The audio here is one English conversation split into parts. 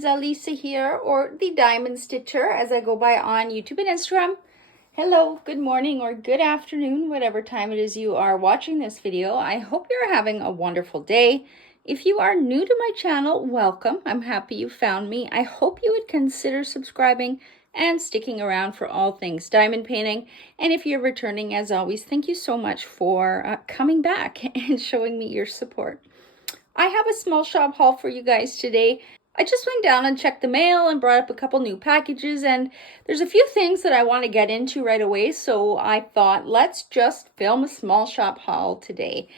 is Lisa here, or the Diamond Stitcher as I go by on YouTube and Instagram. Hello, good morning or good afternoon, whatever time it is you are watching this video. I hope you're having a wonderful day. If you are new to my channel, welcome. I'm happy you found me. I hope you would consider subscribing and sticking around for all things diamond painting. And if you're returning, as always, thank you so much for coming back and showing me your support. I have a small shop haul for you guys today. I just went down and checked the mail and brought up a couple new packages, and there's a few things that I want to get into right away, so I thought let's just film a small shop haul today.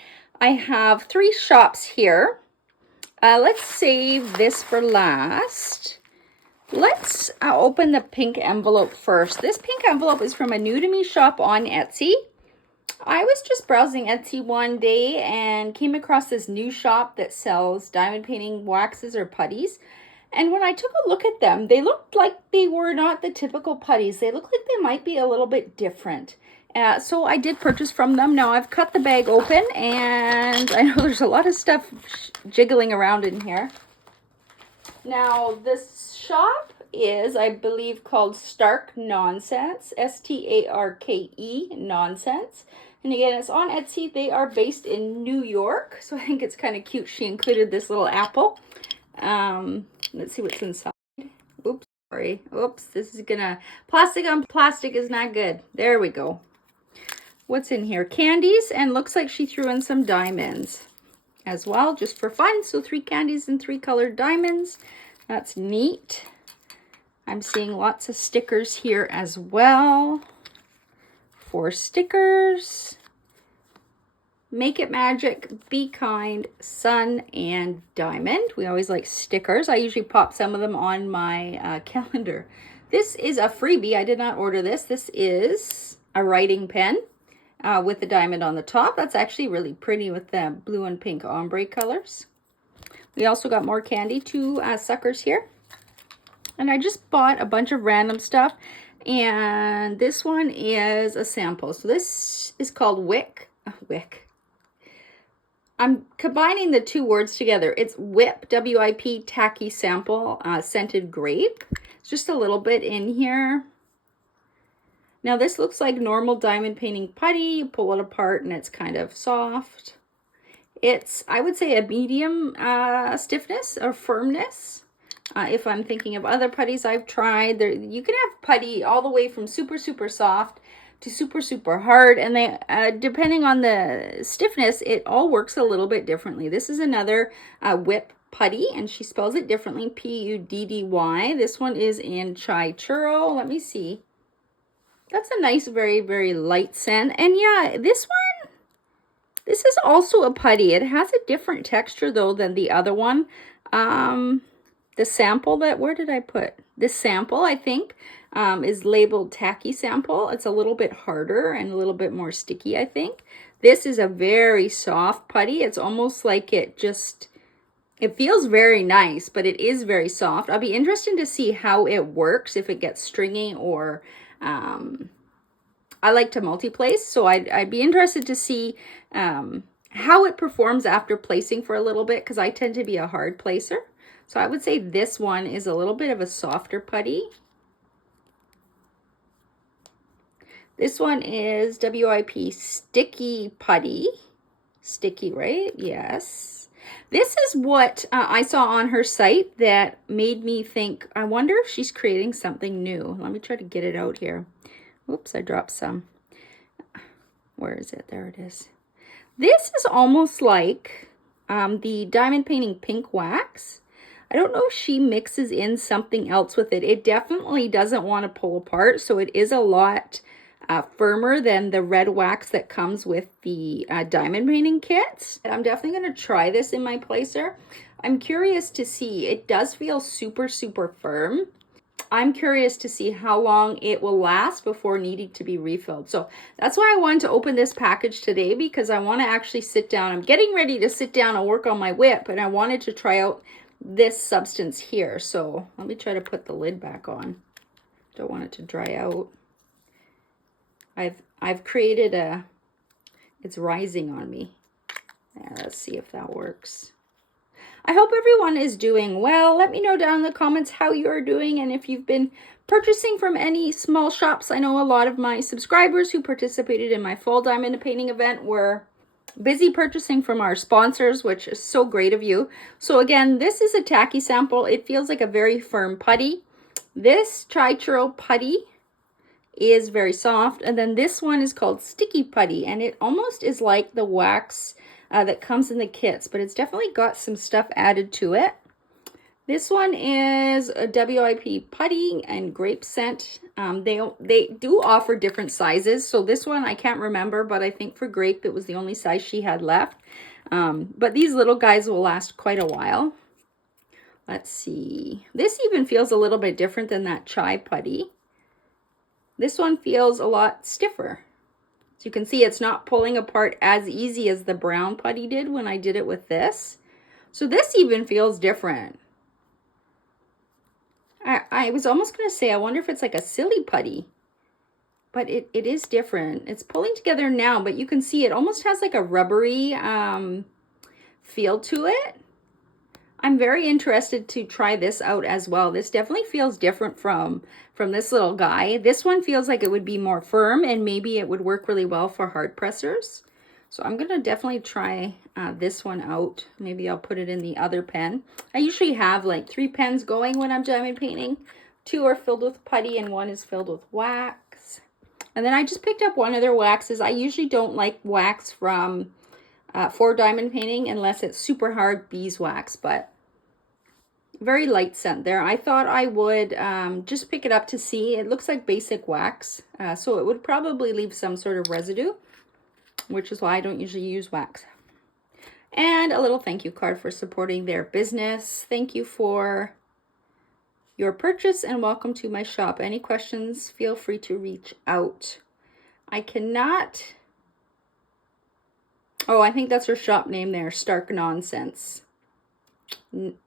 I have 3 shops here. Let's save this for last. Let's open the pink envelope first. This pink envelope is from a new to me shop on Etsy. I was just browsing Etsy one day and came across this new shop that sells diamond painting waxes or putties. And when I took a look at them, they looked like they were not the typical putties. They looked like they might be a little bit different. So I did purchase from them. Now I've cut the bag open and I know there's a lot of stuff jiggling around in here. Now this shop is, I believe, called Starke Nonsense, S-T-A-R-K-E, Nonsense. And again, it's on Etsy. They are based in New York, so I think it's kind of cute. She included this little apple. Let's see what's inside. Oops, sorry. Oops, this is gonna, plastic on plastic is not good. There we go. What's in here? Candies, and looks like she threw in some diamonds as well, just for fun. So 3 candies and 3 colored diamonds. That's neat. I'm seeing lots of stickers here as well. 4 stickers. Make It Magic, Be Kind, Sun, and Diamond. We always like stickers. I usually pop some of them on my calendar. This is a freebie. I did not order this. This is a writing pen with the diamond on the top. That's actually really pretty with the blue and pink ombre colors. We also got more candy, 2 suckers here. And I just bought a bunch of random stuff. And this one is a sample. So this is called Wick. I'm combining the 2 words together. It's Whip, W-I-P, Tacky Sample, Scented Grape. It's just a little bit in here. Now this looks like normal diamond painting putty. You pull it apart and it's kind of soft. It's, I would say, a medium stiffness or firmness. If I'm thinking of other putties I've tried, you can have putty all the way from super, super soft to super, super hard. And they, depending on the stiffness, it all works a little bit differently. This is another whip putty, and she spells it differently, P-U-D-D-Y. This one is in Chai Churro. Let me see. That's a nice, very, very light scent. And yeah, this is also a putty. It has a different texture, though, than the other one. The sample where did I put? This sample, I think, is labeled Tacky Sample. It's a little bit harder and a little bit more sticky, I think. This is a very soft putty. It's almost like it feels very nice, but it is very soft. I'll be interested to see how it works, if it gets stringy or, I like to multi-place, so I'd be interested to see how it performs after placing for a little bit, because I tend to be a hard placer. So I would say this one is a little bit of a softer putty. This one is WIP Sticky Putty. Sticky, right? Yes. This is what I saw on her site that made me think, I wonder if she's creating something new. Let me try to get it out here. Oops, I dropped some. Where is it? There it is. This is almost like the diamond painting pink wax. I don't know if she mixes in something else with it. It definitely doesn't want to pull apart, so it is a lot firmer than the red wax that comes with the diamond painting kits. I'm definitely going to try this in my placer. I'm curious to see. It does feel super, super firm. I'm curious to see how long it will last before needing to be refilled. So that's why I wanted to open this package today, because I want to actually sit down. I'm getting ready to sit down and work on my whip, and I wanted to try out this substance here. So let me try to put the lid back on. Don't want it to dry out. I've created it's rising on me. Yeah, let's see if that works. I hope everyone is doing well. Let me know down in the comments how you're doing and if you've been purchasing from any small shops. I know a lot of my subscribers who participated in my fall diamond painting event were busy purchasing from our sponsors, which is so great of you. So again, this is a tacky sample. It feels like a very firm putty. This Tri-Churro putty is very soft, and then this one is called sticky putty, and it almost is like the wax that comes in the kits, but it's definitely got some stuff added to it. This one is a WIP putty and grape scent. They do offer different sizes, so this one I can't remember, but I think for grape it was the only size she had left. But these little guys will last quite a while. Let's see. This even feels a little bit different than that chai putty. This one feels a lot stiffer. So you can see it's not pulling apart as easy as the brown putty did when I did it with this. So this even feels different. I was almost going to say, I wonder if it's like a silly putty. But it is different. It's pulling together now, but you can see it almost has like a rubbery feel to it. I'm very interested to try this out as well. This definitely feels different from this little guy. This one feels like it would be more firm, and maybe it would work really well for hard pressers. So I'm going to definitely try this one out. Maybe I'll put it in the other pen. I usually have like 3 pens going when I'm diamond painting. 2 are filled with putty and 1 is filled with wax. And then I just picked up one of their waxes. I usually don't like wax from for diamond painting unless it's super hard beeswax, but very light scent there. I thought I would just pick it up to see. It looks like basic wax, so it would probably leave some sort of residue, which is why I don't usually use wax. And a little thank you card for supporting their business. Thank you for your purchase and welcome to my shop. Any questions, feel free to reach out. I cannot... Oh, I think that's her shop name there, Starke Nonsense.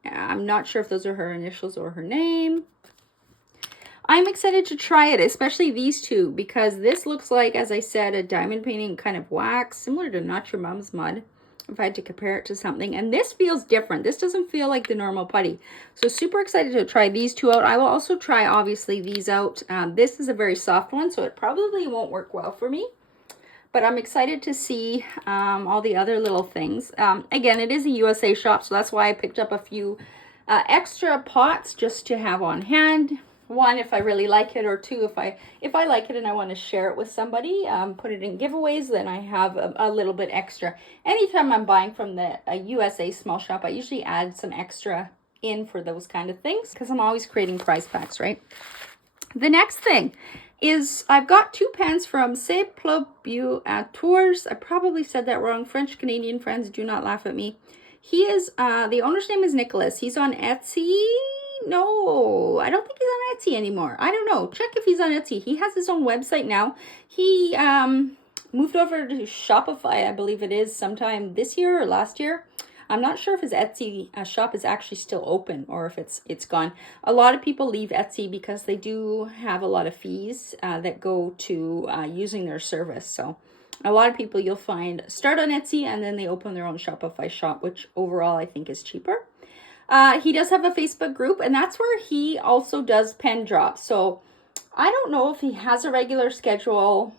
I'm not sure if those are her initials or her name. I'm excited to try it, especially these two, because this looks like, as I said, a diamond painting kind of wax, similar to Not Your Mom's Mud, if I had to compare it to something. And this feels different. This doesn't feel like the normal putty. So super excited to try these two out. I will also try, obviously, these out. This is a very soft one, so it probably won't work well for me. But I'm excited to see all the other little things. Again, it is a USA shop, so that's why I picked up a few extra pots just to have on hand. 1, if I really like it, or 2, if I like it and I want to share it with somebody, put it in giveaways, then I have a little bit extra. Anytime I'm buying from a USA small shop, I usually add some extra in for those kind of things because I'm always creating prize packs, right? The next thing is I've got 2 pens from C'est Tours. I probably said that wrong. French Canadian friends, do not laugh at me. He is, the owner's name is Nicholas. He's on Etsy. No, I don't think he's on Etsy anymore. I don't know. Check if he's on Etsy. He has his own website now. He moved over to Shopify, I believe it is, sometime this year or last year. I'm not sure if his Etsy shop is actually still open or if it's gone. A lot of people leave Etsy because they do have a lot of fees that go to using their service. So a lot of people you'll find start on Etsy and then they open their own Shopify shop, which overall I think is cheaper. He does have a Facebook group, and that's where he also does pen drops. So I don't know if he has a regular schedule.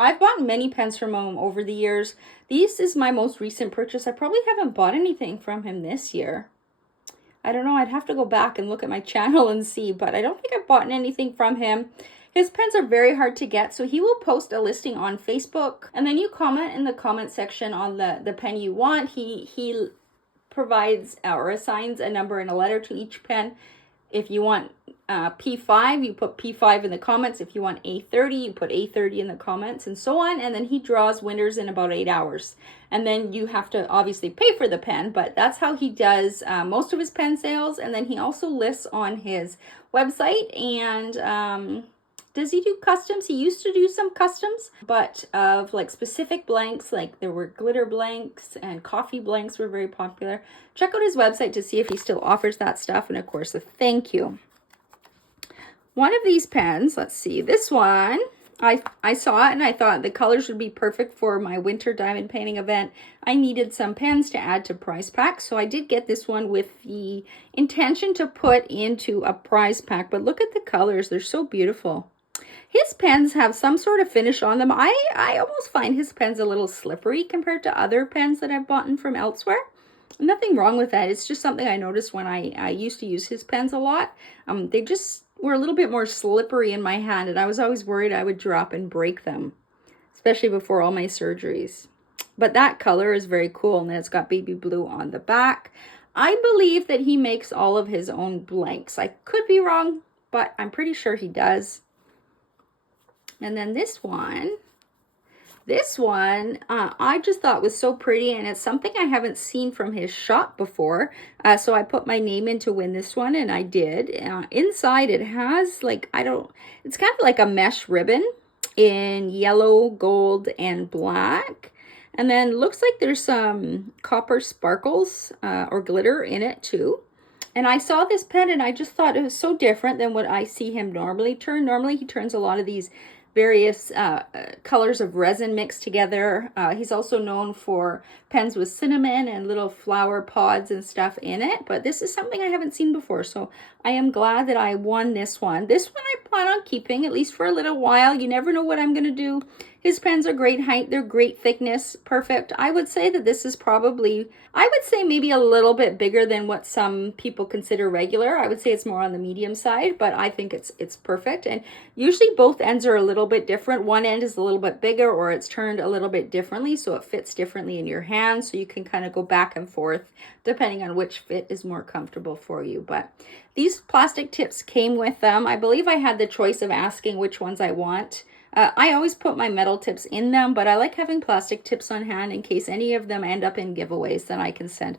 I've bought many pens from him over the years. This is my most recent purchase. I probably haven't bought anything from him this year. I don't know. I'd have to go back and look at my channel and see, but I don't think I've bought anything from him. His pens are very hard to get, so he will post a listing on Facebook, and then you comment in the comment section on the pen you want. He provides or assigns a number and a letter to each pen. If you want P5, you put P5 in the comments. If you want A30, you put A30 in the comments, and so on. And then he draws winners in about 8 hours. And then you have to obviously pay for the pen, but that's how he does most of his pen sales. And then he also lists on his website. And does he do customs? He used to do some customs, but of like specific blanks, like there were glitter blanks and coffee blanks were very popular. Check out his website to see if he still offers that stuff. And of course, a thank you. One of these pens, let's see, this one I saw it and I thought the colors would be perfect for my winter diamond painting event. I needed some pens to add to prize pack, so I did get this one with the intention to put into a prize pack. But look at the colors, they're so beautiful. His pens have some sort of finish on them. I almost find his pens a little slippery compared to other pens that I've bought from elsewhere. Nothing wrong with that. It's just something I noticed when I used to use his pens a lot. They just were a little bit more slippery in my hand, and I was always worried I would drop and break them, especially before all my surgeries. But that color is very cool, and then it's got baby blue on the back. I believe that he makes all of his own blanks. I could be wrong, but I'm pretty sure he does. And then this one I just thought was so pretty, and it's something I haven't seen from his shop before. So I put my name in to win this one, and I did. Inside it has like, it's kind of like a mesh ribbon in yellow, gold, and black. And then looks like there's some copper sparkles or glitter in it too. And I saw this pen and I just thought it was so different than what I see him normally turn. Normally he turns a lot of these various colors of resin mixed together. He's also known for pens with cinnamon and little flower pods and stuff in it, but this is something I haven't seen before, so I am glad that I won this one. This one I plan on keeping, at least for a little while. You never know what I'm going to do. His pens are great height, they're great thickness, perfect. I would say that this is probably, I would say maybe a little bit bigger than what some people consider regular. I would say it's more on the medium side, but I think it's perfect. And usually both ends are a little bit different. One end is a little bit bigger, or it's turned a little bit differently, so it fits differently in your hand, so you can kind of go back and forth depending on which fit is more comfortable for you. But these plastic tips came with them. I believe I had the choice of asking which ones I want. I always put my metal tips in them, but I like having plastic tips on hand in case any of them end up in giveaways. Then I can send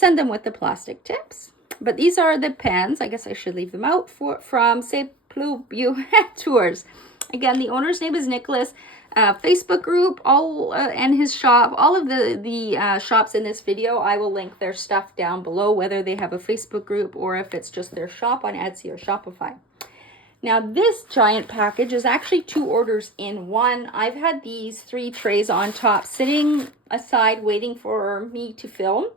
them with the plastic tips. But these are the pens. I guess I should leave them out from C'est Plus Beau Tours. Again, the owner's name is Nicholas. Facebook group, and his shop, all of the shops in this video, I will link their stuff down below, whether they have a Facebook group or if it's just their shop on Etsy or Shopify. Now this giant package is actually 2 orders in one. I've had these 3 trays on top sitting aside waiting for me to film.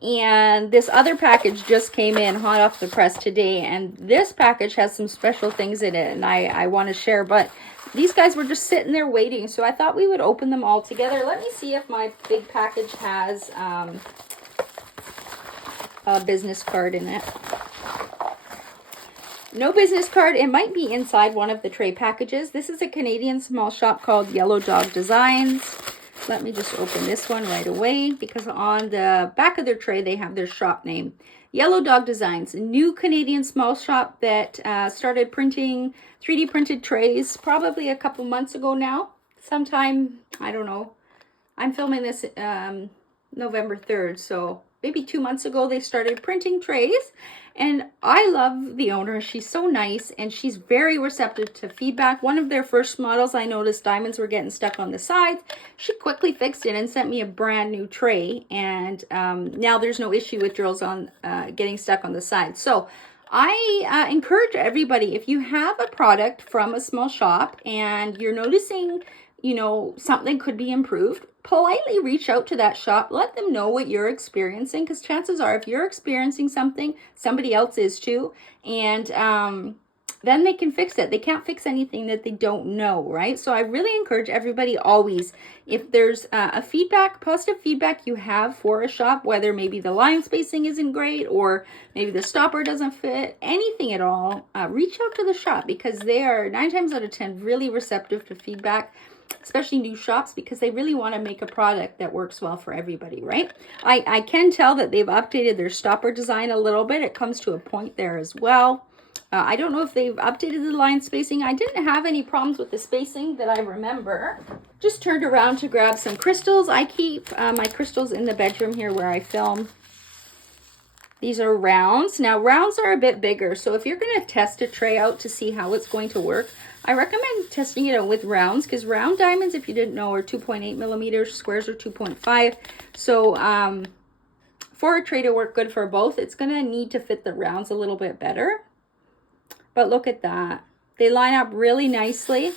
And this other package just came in hot off the press today. And this package has some special things in it and I want to share. But these guys were just sitting there waiting. So I thought we would open them all together. Let me see if my big package has a business card in it. No business card. It might be inside one of the tray packages. This is a Canadian small shop called Yellow Dog Designs. Let me just open this one right away because on the back of their tray they have their shop name. Yellow Dog Designs, a new Canadian small shop that started printing 3D printed trays probably a couple months ago now. Sometime, I don't know. I'm filming this November 3rd, so maybe 2 months ago they started printing trays. And I love the owner. She's so nice and she's very receptive to feedback. One of their first models, I noticed diamonds were getting stuck on the sides. She quickly fixed it and sent me a brand new tray. And now there's no issue with drills on getting stuck on the sides. So I encourage everybody, if you have a product from a small shop and you're noticing, you know, something could be improved, politely reach out to that shop, let them know what you're experiencing, because chances are if you're experiencing something, somebody else is too, and then they can fix it. They can't fix anything that they don't know, right? So I really encourage everybody always, if there's a positive feedback you have for a shop, whether maybe the line spacing isn't great or maybe the stopper doesn't fit, anything at all, reach out to the shop because they are 9 times out of 10 really receptive to feedback, especially new shops, because they really want to make a product that works well for everybody, right? I can tell that they've updated their stopper design a little bit. It comes to a point there as well. I don't know if they've updated the line spacing. I didn't have any problems with the spacing that I remember. Just turned around to grab some crystals. I keep my crystals in the bedroom here where I film. These are rounds. Now rounds are a bit bigger, so if you're going to test a tray out to see how it's going to work, I recommend testing it out with rounds, because round diamonds, if you didn't know, are 2.8 millimeters, squares are 2.5. So for a tray to work good for both, it's going to need to fit the rounds a little bit better. But look at that. They line up really nicely.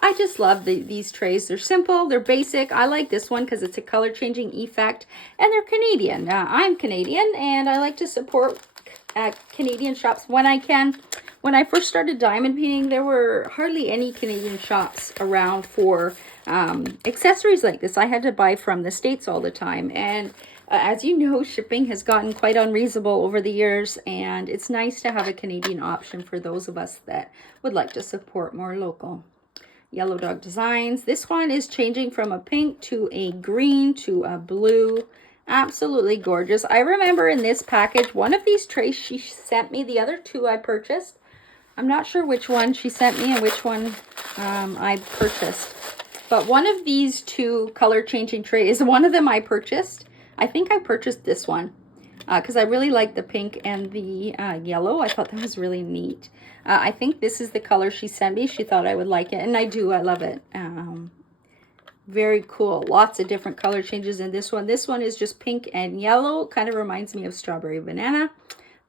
I just love these trays. They're simple, they're basic. I like this one because it's a color changing effect, and they're Canadian. I'm Canadian, and I like to support Canadian shops when I can. When I first started diamond painting, there were hardly any Canadian shops around for accessories like this. I had to buy from the States all the time, and as you know, shipping has gotten quite unreasonable over the years, and it's nice to have a Canadian option for those of us that would like to support more local. Yellow Dog Designs. This one is changing from a pink to a green to a blue. Absolutely gorgeous. I remember in this package, one of these trays she sent me. The other two I purchased. I'm not sure which one she sent me and which one I purchased. But one of these two color changing trays, one of them I purchased. I think I purchased this one because I really like the pink and the yellow. I thought that was really neat. I think this is the color she sent me. She thought I would like it, and I do. I love it. Very cool. Lots of different color changes in this one. This one is just pink and yellow. Kind of reminds me of Strawberry Banana.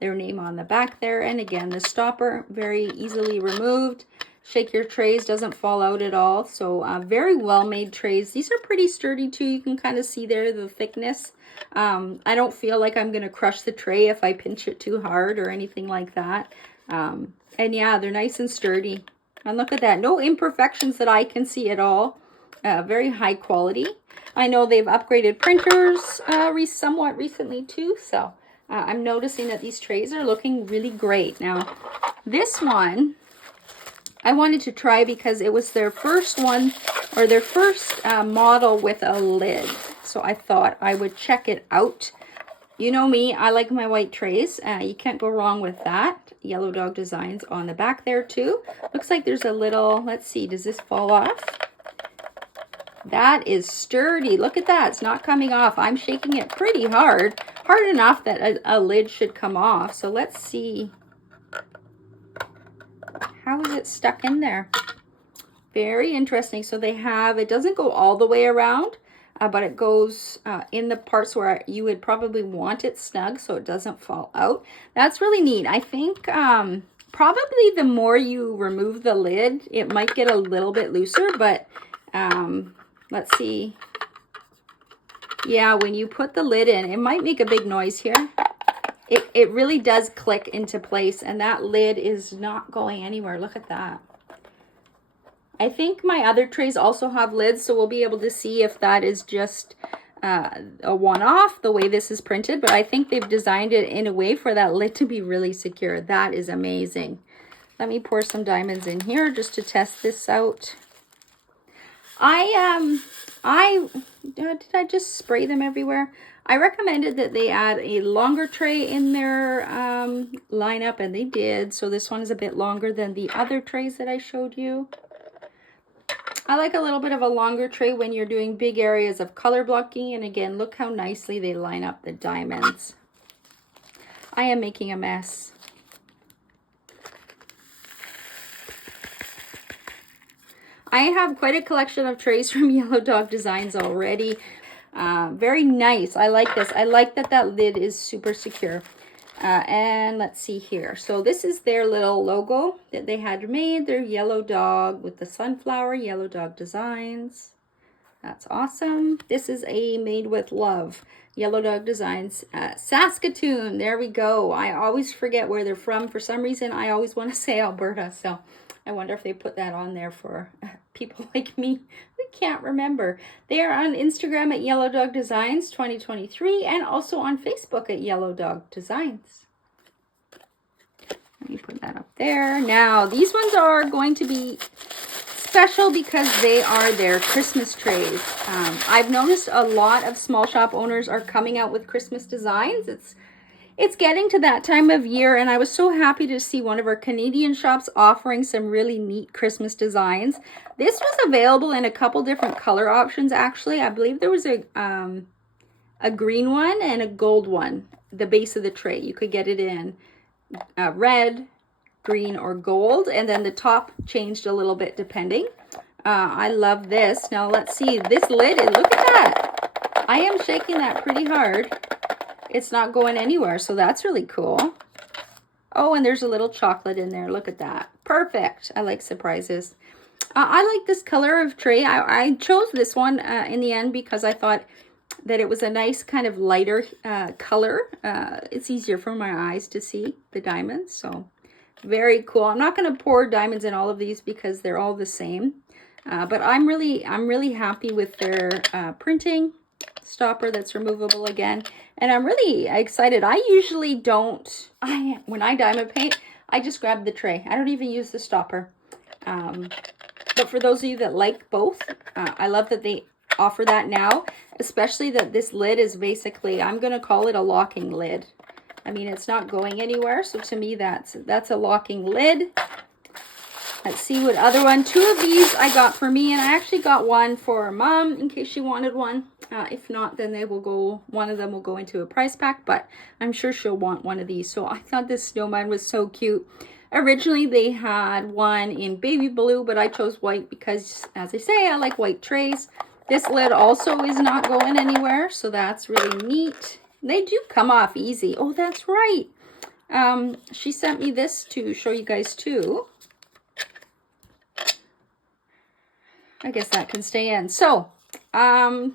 Their name on the back there. And again, the stopper, very easily removed. Shake your trays, doesn't fall out at all. So very well made trays. These are pretty sturdy too. You can kind of see there the thickness. I don't feel like I'm going to crush the tray if I pinch it too hard or anything like that. And yeah, they're nice and sturdy. And look at that. No imperfections that I can see at all. Very high quality. I know they've upgraded printers somewhat recently too. So I'm noticing that these trays are looking really great. Now, this one I wanted to try because it was their first one, or their first model with a lid. So I thought I would check it out. You know me, I like my white trays. You can't go wrong with that. Yellow Dog Designs on the back there too. Looks like there's a little, let's see, does this fall off? That is sturdy. Look at that. It's not coming off. I'm shaking it pretty hard. Hard enough that a lid should come off. So let's see. How is it stuck in there? Very interesting. So they have, it doesn't go all the way around, but it goes in the parts where you would probably want it snug so it doesn't fall out. That's really neat. I think probably the more you remove the lid, it might get a little bit looser, but let's see. Yeah, when you put the lid in, it might make a big noise here. It really does click into place, and that lid is not going anywhere. Look at that. I think my other trays also have lids, so we'll be able to see if that is just a one-off, the way this is printed, but I think they've designed it in a way for that lid to be really secure. That is amazing. Let me pour some diamonds in here just to test this out. Did I just spray them everywhere? I recommended that they add a longer tray in their lineup, and they did. So this one is a bit longer than the other trays that I showed you. I like a little bit of a longer tray when you're doing big areas of color blocking. And again, look how nicely they line up the diamonds. I am making a mess. I have quite a collection of trays from Yellow Dog Designs already. Very nice. I like this. I like that that lid is super secure. And let's see here. So this is their little logo that they had made. Their yellow dog with the sunflower, Yellow Dog Designs. That's awesome. This is a made with love. Yellow Dog Designs, Saskatoon. There we go. I always forget where they're from. For some reason, I always want to say Alberta. So I wonder if they put that on there for people like me. We can't remember. They are on Instagram at Yellow Dog Designs 2023 and also on Facebook at Yellow Dog Designs. Let me put that up there. Now, these ones are going to be special because they are their Christmas trays. I've noticed a lot of small shop owners are coming out with Christmas designs. It's getting to that time of year, and I was so happy to see one of our Canadian shops offering some really neat Christmas designs. This was available in a couple different color options, actually. I believe there was a green one and a gold one, the base of the tray. You could get it in red, green, or gold, and then the top changed a little bit depending. I love this. Now, let's see. This lid, look at that. I am shaking that pretty hard. It's not going anywhere, so that's really cool. Oh, and there's a little chocolate in there. Look at that. Perfect. I like surprises. I like this color of tray. I chose this one in the end because I thought that it was a nice kind of lighter color. It's easier for my eyes to see the diamonds, so very cool. I'm not going to pour diamonds in all of these because they're all the same, but I'm really happy with their printing stopper that's removable again, and I'm really excited. I usually don't. When I diamond paint, I just grab the tray. I don't even use the stopper. But for those of you that like both, I love that they offer that now, especially that this lid is basically, I'm going to call it a locking lid. I mean, it's not going anywhere, so to me that's a locking lid. Let's see what other one. 2 of these I got for me, and I actually got one for Mom in case she wanted one. If not, then they will go, one of them will go into a prize pack, but I'm sure she'll want one of these. So I thought this snowman was so cute. Originally, they had one in baby blue, but I chose white because, as I say, I like white trays. This lid also is not going anywhere, so that's really neat. They do come off easy. Oh, that's right. She sent me this to show you guys too. I guess that can stay in. So, when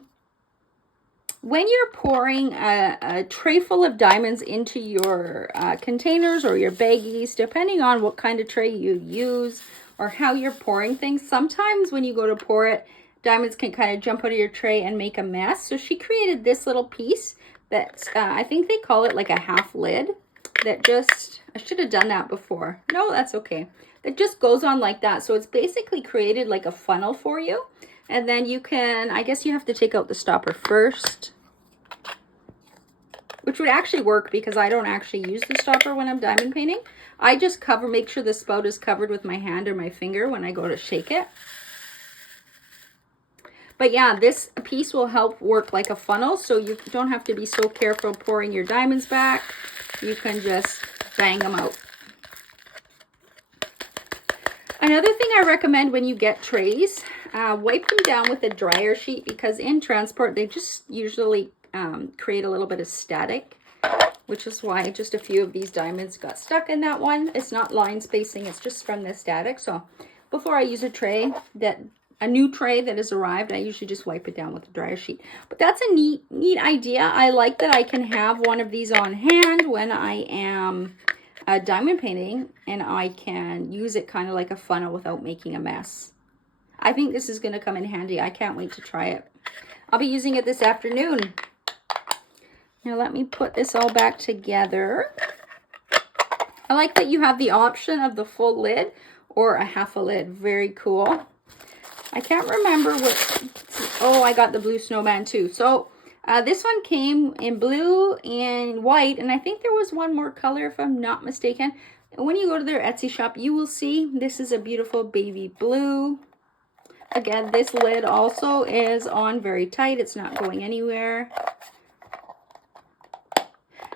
you're pouring a tray full of diamonds into your containers or your baggies, depending on what kind of tray you use or how you're pouring things, sometimes when you go to pour it, diamonds can kind of jump out of your tray and make a mess. So she created this little piece that I think they call it like a half lid that just, I should have done that before. No, that's okay. That just goes on like that. So it's basically created like a funnel for you. And then you can, I guess you have to take out the stopper first, which would actually work because I don't actually use the stopper when I'm diamond painting. I just make sure the spout is covered with my hand or my finger when I go to shake it. But yeah, this piece will help work like a funnel, so you don't have to be so careful pouring your diamonds back. You can just bang them out. Another thing I recommend when you get trays, wipe them down with a dryer sheet, because in transport they just usually create a little bit of static, which is why just a few of these diamonds got stuck in that one. It's not line spacing, it's just from the static. So before I use a new tray that has arrived, I usually just wipe it down with a dryer sheet. But that's a neat idea. I like that I can have one of these on hand when I am diamond painting, and I can use it kind of like a funnel without making a mess. I think this is going to come in handy. I can't wait to try it. I'll be using it this afternoon. Now let me put this all back together. I like that you have the option of the full lid or a half a lid. Very cool. I can't remember what, oh, I got the blue snowman too. So this one came in blue and white, and I think there was one more color if I'm not mistaken. When you go to their Etsy shop, you will see this is a beautiful baby blue. Again, this lid also is on very tight. It's not going anywhere.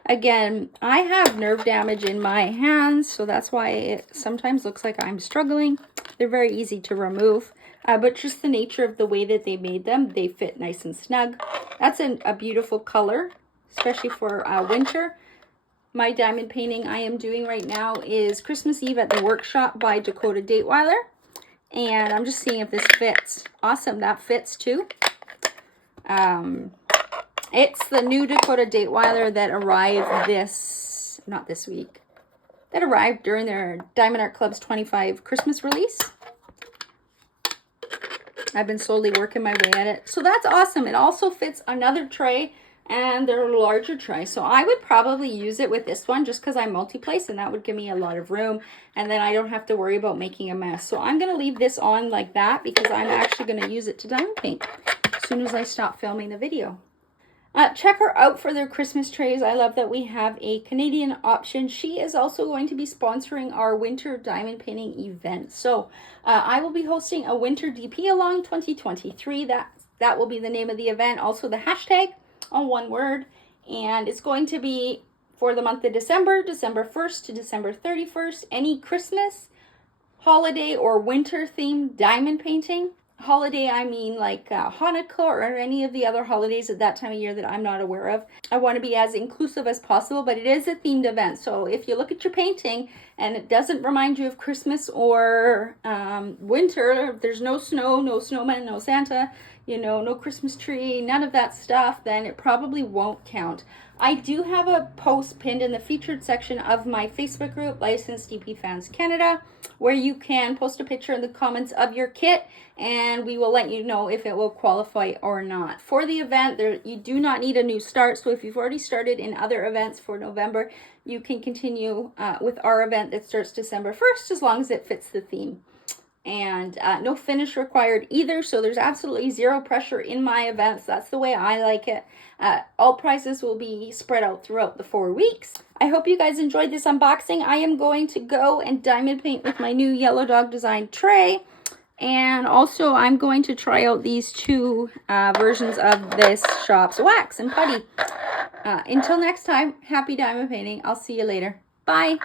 Again, I have nerve damage in my hands, so that's why it sometimes looks like I'm struggling. They're very easy to remove. But just the nature of the way that they made them, they fit nice and snug. That's a beautiful color, especially for winter. My diamond painting I am doing right now is Christmas Eve at the Workshop by Dakota Dateweiler. And I'm just seeing if this fits. Awesome, that fits too. It's the new Dakota Dateweiler that arrived not this week, that arrived during their Diamond Art Club's 25 Christmas release. I've been slowly working my way at it. So that's awesome. It also fits another tray and their larger tray. So I would probably use it with this one just because I multi-place, and that would give me a lot of room. And then I don't have to worry about making a mess. So I'm going to leave this on like that because I'm actually going to use it to diamond paint as soon as I stop filming the video. Check her out for their Christmas trays. I love that we have a Canadian option. She is also going to be sponsoring our winter diamond painting event. So I will be hosting a winter DP along 2023. That will be the name of the event. Also the hashtag, all one word. And it's going to be for the month of December, December 1st to December 31st. Any Christmas, holiday, or winter themed diamond painting holiday, I mean like Hanukkah or any of the other holidays at that time of year that I'm not aware of. I want to be as inclusive as possible, but it is a themed event. So if you look at your painting and it doesn't remind you of Christmas or winter, there's no snow, no snowman, no Santa, you know, no Christmas tree, none of that stuff, then it probably won't count. I do have a post pinned in the featured section of my Facebook group, Licensed DP Fans Canada, where you can post a picture in the comments of your kit and we will let you know if it will qualify or not. For the event, you do not need a new start, so if you've already started in other events for November, you can continue with our event that starts December 1st as long as it fits the theme. And no finish required either, so there's absolutely zero pressure in my events. That's the way I like it. All prizes will be spread out throughout the 4 weeks. I hope you guys enjoyed this unboxing. I am going to go and diamond paint with my new Yellow Dog Design tray. And also I'm going to try out these two versions of this shop's wax and putty. Until next time, happy diamond painting. I'll see you later. Bye.